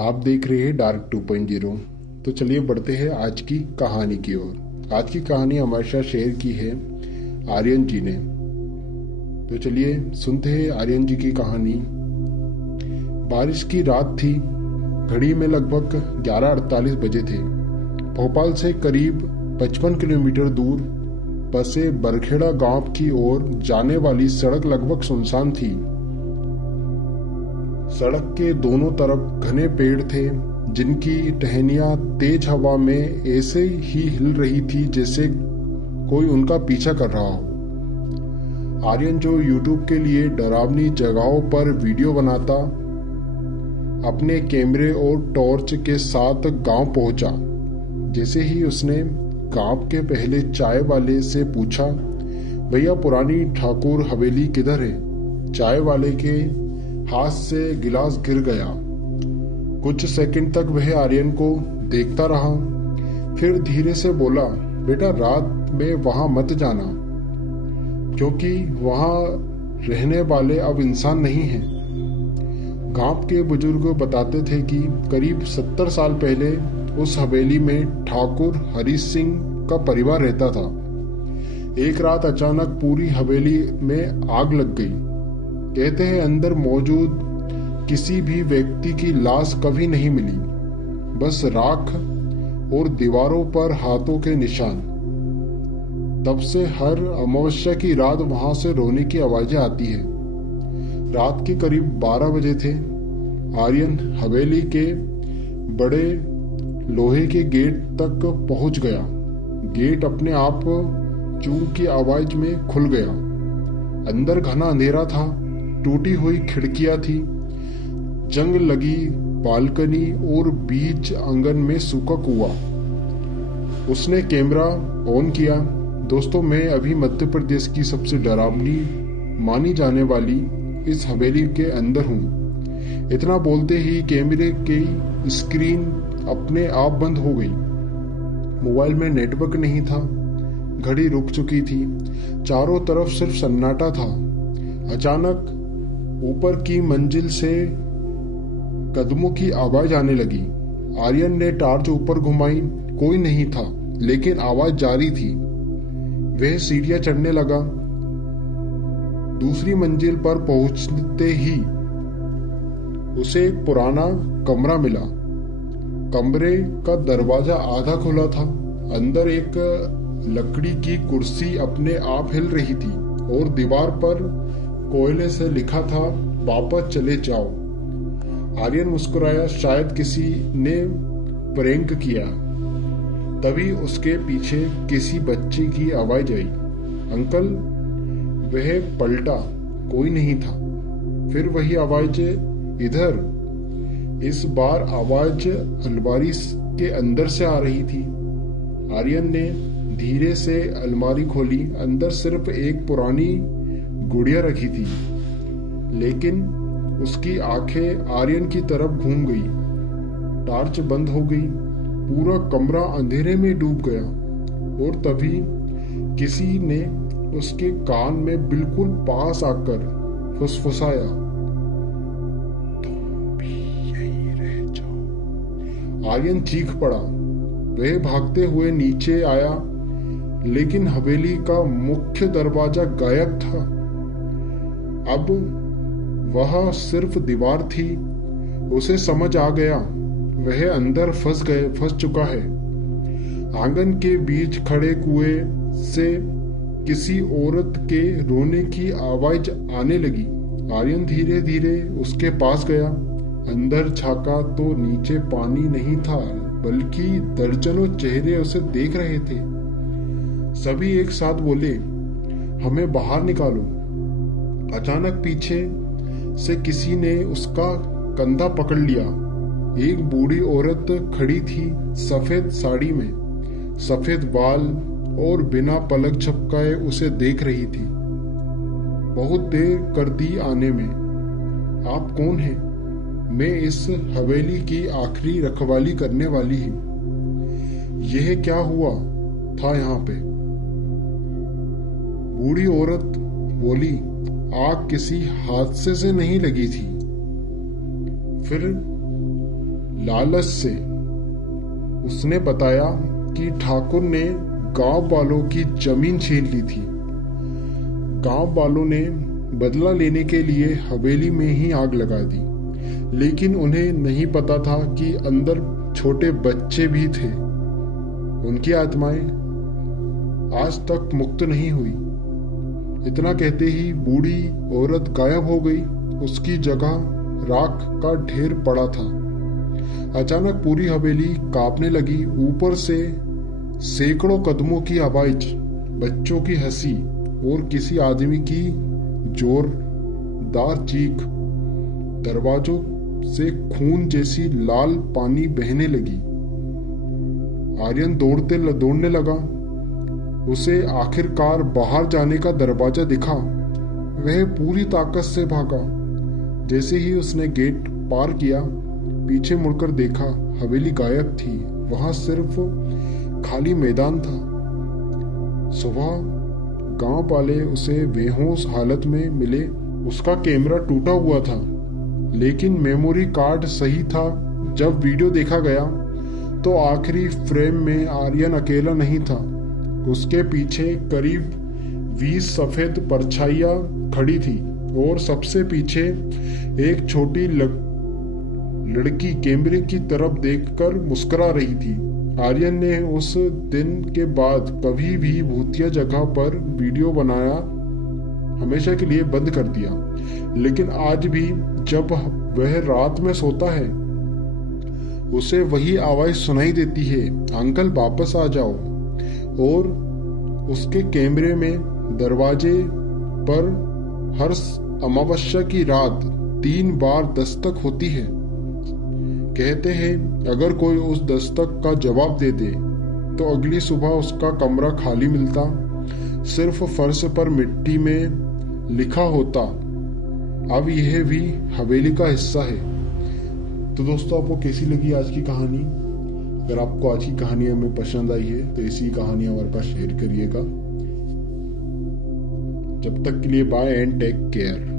आप देख रहे हैं डार्क 2.0। तो चलिए बढ़ते हैं आज की कहानी की ओर। आज की कहानी हमारे साथ शेयर की है आर्यन जी ने। तो चलिए सुनते हैं आर्यन जी की कहानी। बारिश की रात थी। घड़ी में लगभग 11:48 बजे थे। भोपाल से करीब 55 किलोमीटर दूर बसे बरखेड़ा गांव की ओर जाने वाली सड़क लगभग सुनसान थी। सड़क के दोनों तरफ घने पेड़ थे जिनकी टहनियां तेज हवा में ऐसे ही हिल रही थी जैसे कोई उनका पीछा कर रहा हो। आर्यन, जो यूट्यूब के लिए डरावनी जगहों पर वीडियो बनाता, अपने कैमरे और टॉर्च के साथ गांव पहुंचा। जैसे ही उसने गांव के पहले चाय वाले से पूछा, भैया पुरानी ठाकुर हवेली किधर है? चाय वाले के हाथ से गिलास गिर गया। कुछ सेकंड तक वह आर्यन को देखता रहा, फिर धीरे से बोला, बेटा रात में वहां मत जाना, क्योंकि वहां रहने वाले अब इंसान नहीं हैं। गांव के बुजुर्ग बताते थे कि करीब 70 साल पहले उस हवेली में ठाकुर हरि सिंह का परिवार रहता था। एक रात अचानक पूरी हवेली में आग लग गई। कहते हैं अंदर मौजूद किसी भी व्यक्ति की लाश कभी नहीं मिली, बस राख और दीवारों पर हाथों के निशान। तब से हर अमावस्या की रात वहां से रोने की आवाजें आती है। रात के करीब 12 बजे थे। आर्यन हवेली के बड़े लोहे के गेट तक पहुंच गया। गेट अपने आप चूं की आवाज में खुल गया। अंदर घना अंधेरा था, टूटी हुई खिड़कियां थी, जंग लगी बालकनी और बीच आंगन में सूखा कुआं। उसने कैमरा ऑन किया। दोस्तों, मैं अभी मध्य प्रदेश की सबसे डरावनी मानी जाने वाली इस हवेली के अंदर हूँ। इतना बोलते ही कैमरे की स्क्रीन अपने आप बंद हो गई। मोबाइल में नेटवर्क नहीं था। घड़ी रुक चुकी थी। चारों तरफ सिर्फ सन्नाटा था। अचानक ऊपर की मंजिल से कदमों की आवाज आने लगी। आर्यन ने टॉर्च ऊपर घुमाई। कोई नहीं था, लेकिन आवाज जारी थी। वह सीढ़ियां चढ़ने लगा। दूसरी मंजिल पर पहुंचते ही उसे एक पुराना कमरा मिला। कमरे का दरवाजा आधा खुला था। अंदर एक लकड़ी की कुर्सी अपने आप हिल रही थी और दीवार पर कोयले से लिखा था, वापस चले जाओ। आर्यन मुस्कुराया, शायद किसी ने प्रैंक किया। तभी उसके पीछे किसी बच्चे की आवाज आई, अंकल। वह पलटा, कोई नहीं था। फिर वही आवाज, इधर। इस बार आवाज अलमारी के अंदर से आ रही थी। आर्यन ने धीरे से अलमारी खोली। अंदर सिर्फ एक पुरानी गुड़िया रखी थी, लेकिन उसकी आंखें आर्यन की तरफ घूम गई। टॉर्च बंद हो गई। पूरा कमरा अंधेरे में डूब गया और तभी किसी ने उसके कान में बिल्कुल पास आकर फुसफुसाया, तुम भी यहीं रह जाओ। आर्यन चीख पड़ा। वह भागते हुए नीचे आया, लेकिन हवेली का मुख्य दरवाजा गायब था। अब वह सिर्फ दीवार थी। उसे समझ आ गया, वह अंदर फंस चुका है। आंगन के बीच खड़े कुएं से किसी औरत के रोने की आवाज आने लगी। आर्यन धीरे धीरे उसके पास गया। अंदर झांका तो नीचे पानी नहीं था, बल्कि दर्जनों चेहरे उसे देख रहे थे। सभी एक साथ बोले, हमें बाहर निकालो। अचानक पीछे से किसी ने उसका कंधा पकड़ लिया। एक बूढ़ी औरत खड़ी थी, सफेद साड़ी में, सफेद बाल और बिना पलक झपकाए उसे देख रही थी। बहुत देर कर दी आने में। आप कौन हैं? मैं इस हवेली की आखिरी रखवाली करने वाली हूँ। यह क्या हुआ था यहाँ पे? बूढ़ी औरत बोली, आग किसी हादसे से नहीं लगी थी। फिर लालच से उसने बताया कि ठाकुर ने गांव वालों की जमीन छीन ली थी। गांव वालों ने बदला लेने के लिए हवेली में ही आग लगा दी, लेकिन उन्हें नहीं पता था कि अंदर छोटे बच्चे भी थे। उनकी आत्माएं आज तक मुक्त नहीं हुई। इतना कहते ही बूढ़ी औरत गायब हो गई। उसकी जगह राख का ढेर पड़ा था। अचानक पूरी हवेली कांपने लगी। ऊपर से सैकड़ों कदमों की आवाज, बच्चों की हंसी और किसी आदमी की जोरदार चीख। दरवाजों से खून जैसी लाल पानी बहने लगी। आर्यन दौड़ने लगा। उसे आखिरकार बाहर जाने का दरवाजा दिखा। वह पूरी ताकत से भागा। जैसे ही उसने गेट पार किया, पीछे मुड़कर देखा, हवेली गायब थी। वहां सिर्फ खाली मैदान था। सुबह गांव वाले उसे बेहोश हालत में मिले। उसका कैमरा टूटा हुआ था, लेकिन मेमोरी कार्ड सही था। जब वीडियो देखा गया तो आखिरी फ्रेम में आर्यन अकेला नहीं था। उसके पीछे करीब 20 सफेद परछाइयां खड़ी थी और सबसे पीछे एक छोटी लड़की कैमरे की तरफ देखकर मुस्कुरा रही थी। आर्यन ने उस दिन के बाद कभी भी भूतिया जगह पर वीडियो बनाया हमेशा के लिए बंद कर दिया। लेकिन आज भी जब वह रात में सोता है, उसे वही आवाज सुनाई देती है, अंकल वापस आ जाओ। और उसके कैमरे में दरवाजे पर हर अमावस्या की रात 3 बार दस्तक होती है। कहते हैं अगर कोई उस दस्तक का जवाब दे दे तो अगली सुबह उसका कमरा खाली मिलता। सिर्फ फर्श पर मिट्टी में लिखा होता, अब यह भी हवेली का हिस्सा है। तो दोस्तों, आपको कैसी लगी आज की कहानी? अगर आपको आज की कहानी हमें पसंद आई है तो ऐसी कहानी हमारे पास शेयर करिएगा। जब तक के लिए बाय एंड टेक केयर।